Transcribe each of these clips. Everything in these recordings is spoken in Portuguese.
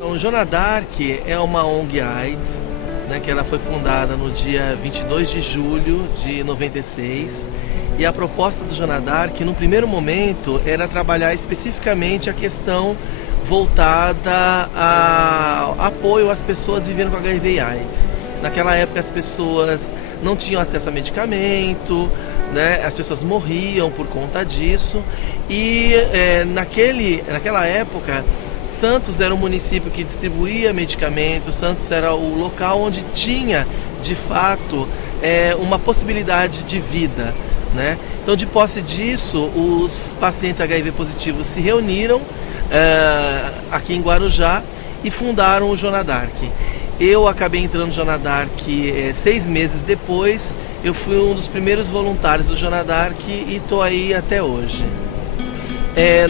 O Jonadark é uma ONG AIDS, né, que ela foi fundada no dia 22 de julho de 96, e a proposta do Jonadark, no primeiro momento, era trabalhar especificamente a questão voltada a apoio às pessoas vivendo com HIV e AIDS. Naquela época as pessoas não tinham acesso a medicamento, né, as pessoas morriam por conta disso, e naquela época Santos era um município que distribuía medicamentos, Santos era o local onde tinha, de fato, uma possibilidade de vida, né? Então, de posse disso, os pacientes HIV positivos se reuniram aqui em Guarujá e fundaram o Jonadark. Eu acabei entrando no Jonadark 6 meses depois, eu fui um dos primeiros voluntários do Jonadark e estou aí até hoje.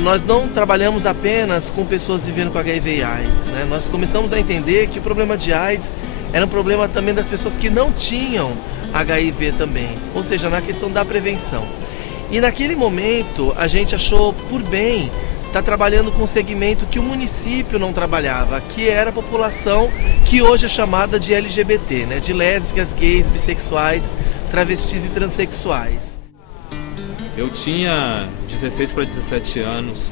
Nós não trabalhamos apenas com pessoas vivendo com HIV e AIDS, né? Nós começamos a entender que o problema de AIDS era um problema também das pessoas que não tinham HIV também, ou seja, na questão da prevenção. E naquele momento a gente achou por bem estar trabalhando com um segmento que o município não trabalhava, que era a população que hoje é chamada de LGBT, né? De lésbicas, gays, bissexuais, travestis e transexuais. Eu tinha 16 para 17 anos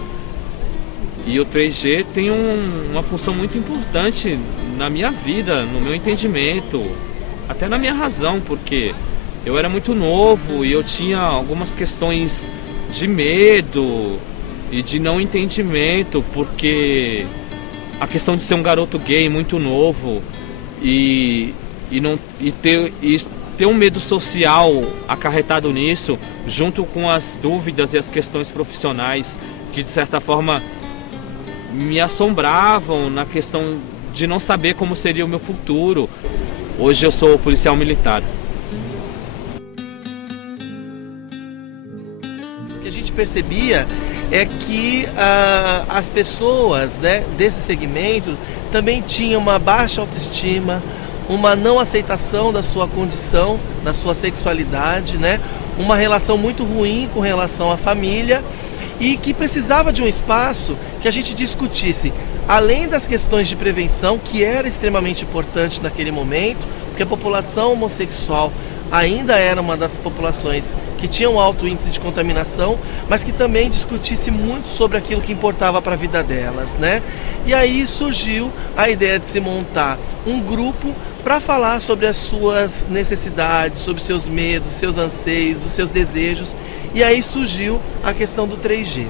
e o 3G tem uma função muito importante na minha vida, no meu entendimento, até na minha razão, porque eu era muito novo e eu tinha algumas questões de medo e de não entendimento, porque a questão de ser um garoto gay muito novo e ter um medo social acarretado nisso, junto com as dúvidas e as questões profissionais que de certa forma me assombravam na questão de não saber como seria o meu futuro. Hoje eu sou policial militar. O que a gente percebia é que as pessoas, né, desse segmento também tinham uma baixa autoestima, uma não aceitação da sua condição, da sua sexualidade, né? Uma relação muito ruim com relação à família e que precisava de um espaço que a gente discutisse, além das questões de prevenção, que era extremamente importante naquele momento, porque a população homossexual ainda era uma das populações que tinha um alto índice de contaminação, mas que também discutisse muito sobre aquilo que importava para a vida delas, né? E aí surgiu a ideia de se montar um grupo para falar sobre as suas necessidades, sobre seus medos, seus anseios, os seus desejos. E aí surgiu a questão do 3G.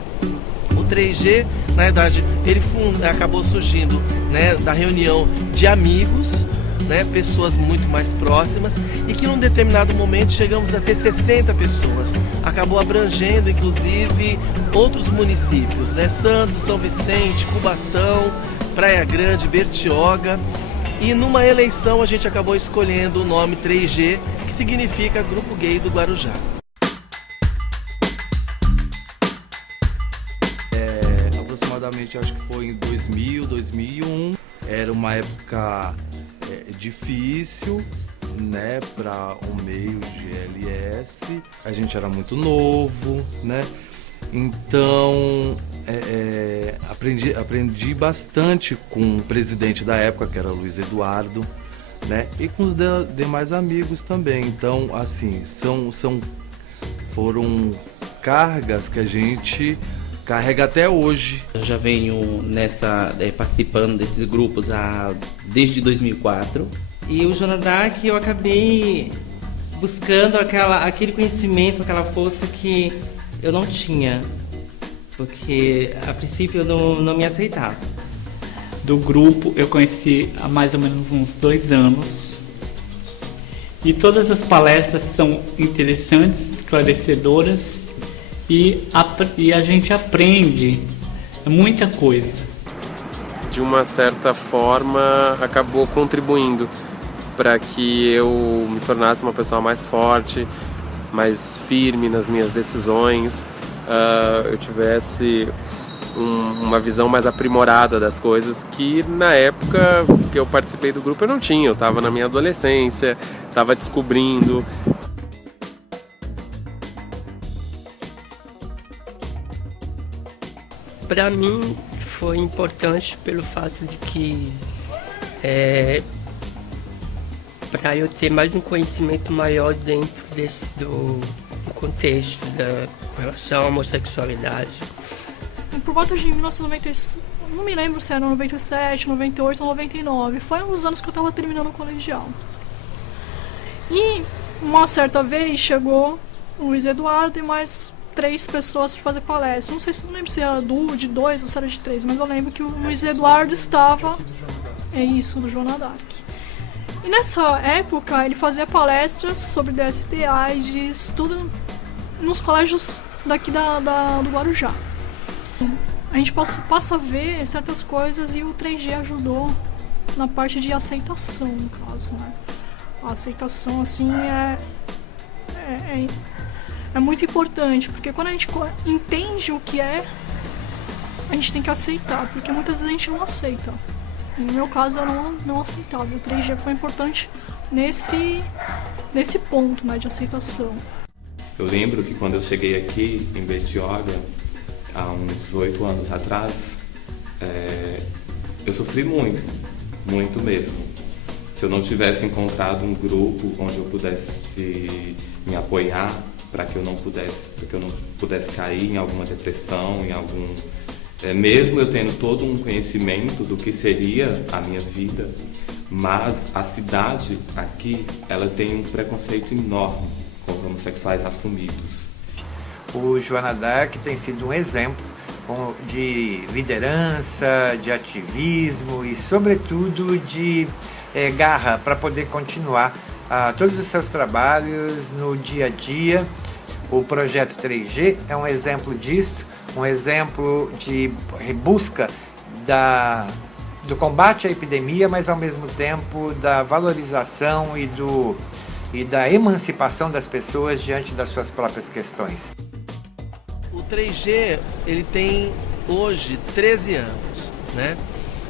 O 3G, na verdade, ele acabou surgindo, né, da reunião de amigos, né, pessoas muito mais próximas, e que num determinado momento chegamos a ter 60 pessoas. Acabou abrangendo, inclusive, outros municípios, né, Santos, São Vicente, Cubatão, Praia Grande, Bertioga. E numa eleição a gente acabou escolhendo o nome 3G, que significa Grupo Gay do Guarujá. Aproximadamente, acho que foi em 2000, 2001. Era uma época difícil, né, para o meio GLS. A gente era muito novo, né? Então aprendi bastante com o presidente da época, que era Luiz Eduardo, né? E com os demais amigos também. Então, assim, foram cargas que a gente carrega até hoje. Eu já venho participando desses grupos desde 2004. E o Jonadark eu acabei buscando aquele conhecimento, aquela força que eu não tinha, porque a princípio eu não me aceitava. Do grupo eu conheci há mais ou menos uns 2 anos e todas as palestras são interessantes, esclarecedoras e a gente aprende muita coisa. De uma certa forma acabou contribuindo para que eu me tornasse uma pessoa mais forte, mais firme nas minhas decisões, eu tivesse uma visão mais aprimorada das coisas que na época que eu participei do grupo eu não tinha. Eu estava na minha adolescência, estava descobrindo. Para mim foi importante pelo fato de que para eu ter mais um conhecimento maior dentro do contexto com relação à homossexualidade. Por volta de 1996, não me lembro se era 97, 98 ou 99, foi um dos anos que eu estava terminando o colegial. E uma certa vez chegou o Luiz Eduardo e mais 3 pessoas para fazer palestra. Não lembro se era de 2 ou se era de 3, mas eu lembro que o Luiz Eduardo estava... É isso, do Jonadark. E nessa época ele fazia palestras sobre DST, AIDS, tudo nos colégios daqui do Guarujá. A gente passa a ver certas coisas e o 3G ajudou na parte de aceitação, no caso, né? A aceitação, assim, é muito importante, porque quando a gente entende o que é, a gente tem que aceitar, porque muitas vezes a gente não aceita. No meu caso, eu não aceitava. O 3G foi importante nesse ponto, né, de aceitação. Eu lembro que quando eu cheguei aqui em Bertioga, há uns 8 anos atrás, eu sofri muito mesmo. Se eu não tivesse encontrado um grupo onde eu pudesse me apoiar para que eu não pudesse cair em alguma depressão, em algum... mesmo eu tendo todo um conhecimento do que seria a minha vida, mas a cidade aqui, ela tem um preconceito enorme com os homossexuais assumidos. O Jonadark tem sido um exemplo de liderança, de ativismo e, sobretudo, de garra para poder continuar todos os seus trabalhos no dia a dia. O projeto 3G é um exemplo disso, um exemplo de busca do combate à epidemia, mas ao mesmo tempo da valorização e da emancipação das pessoas diante das suas próprias questões. O 3G, ele tem hoje 13 anos, né?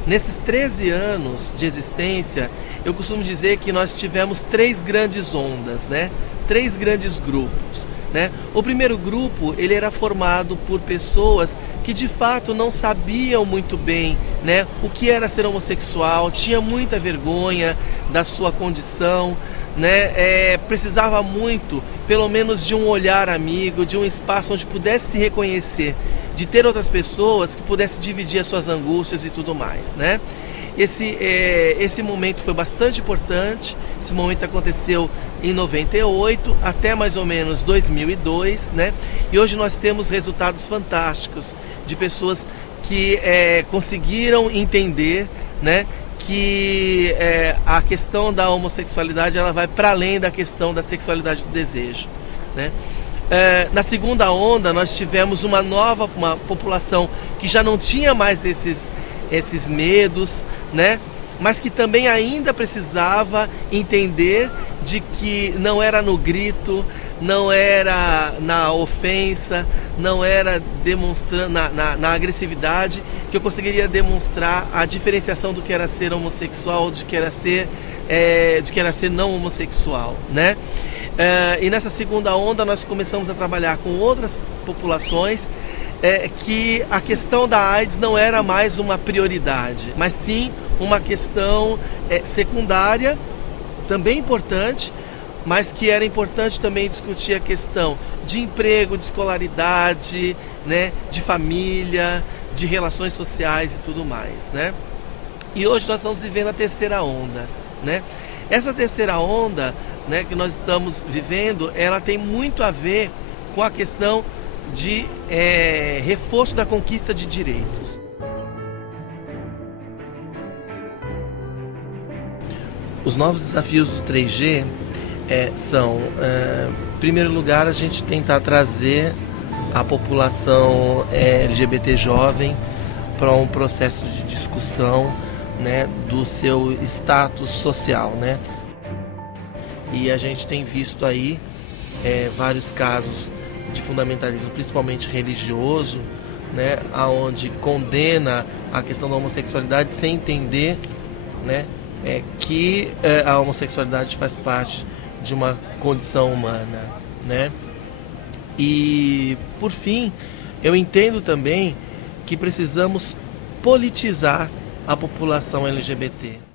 Nesses 13 anos de existência, eu costumo dizer que nós tivemos 3 grandes ondas, né? 3 grandes grupos, né? O primeiro grupo, ele era formado por pessoas que de fato não sabiam muito bem, né, o que era ser homossexual, tinha muita vergonha da sua condição, né? Precisava muito, pelo menos, de um olhar amigo, de um espaço onde pudesse se reconhecer, de ter outras pessoas que pudessem dividir as suas angústias e tudo mais, né? Esse momento foi bastante importante. Esse momento aconteceu em 98 até mais ou menos 2002, né? E hoje nós temos resultados fantásticos de pessoas que conseguiram entender, né, que a questão da homossexualidade ela vai para além da questão da sexualidade do desejo, né? Na segunda onda nós tivemos uma população que já não tinha mais esses medos, né? Mas que também ainda precisava entender de que não era no grito, não era na ofensa, não era demonstrando na agressividade que eu conseguiria demonstrar a diferenciação do que era ser homossexual, do que era ser não homossexual, né? E nessa segunda onda nós começamos a trabalhar com outras populações que a questão da AIDS não era mais uma prioridade, mas sim uma questão secundária, também importante, mas que era importante também discutir a questão de emprego, de escolaridade, né, de família, de relações sociais e tudo mais, né? E hoje nós estamos vivendo a terceira onda, né? Essa terceira onda, né, que nós estamos vivendo, ela tem muito a ver com a questão de reforço da conquista de direitos. Os novos desafios do 3G são, em primeiro lugar, a gente tentar trazer a população LGBT jovem para um processo de discussão, né, do seu status social, né? E a gente tem visto aí vários casos de fundamentalismo, principalmente religioso, né, aonde condena a questão da homossexualidade sem entender, né, que a homossexualidade faz parte de uma condição humana, né? E, por fim, eu entendo também que precisamos politizar a população LGBT.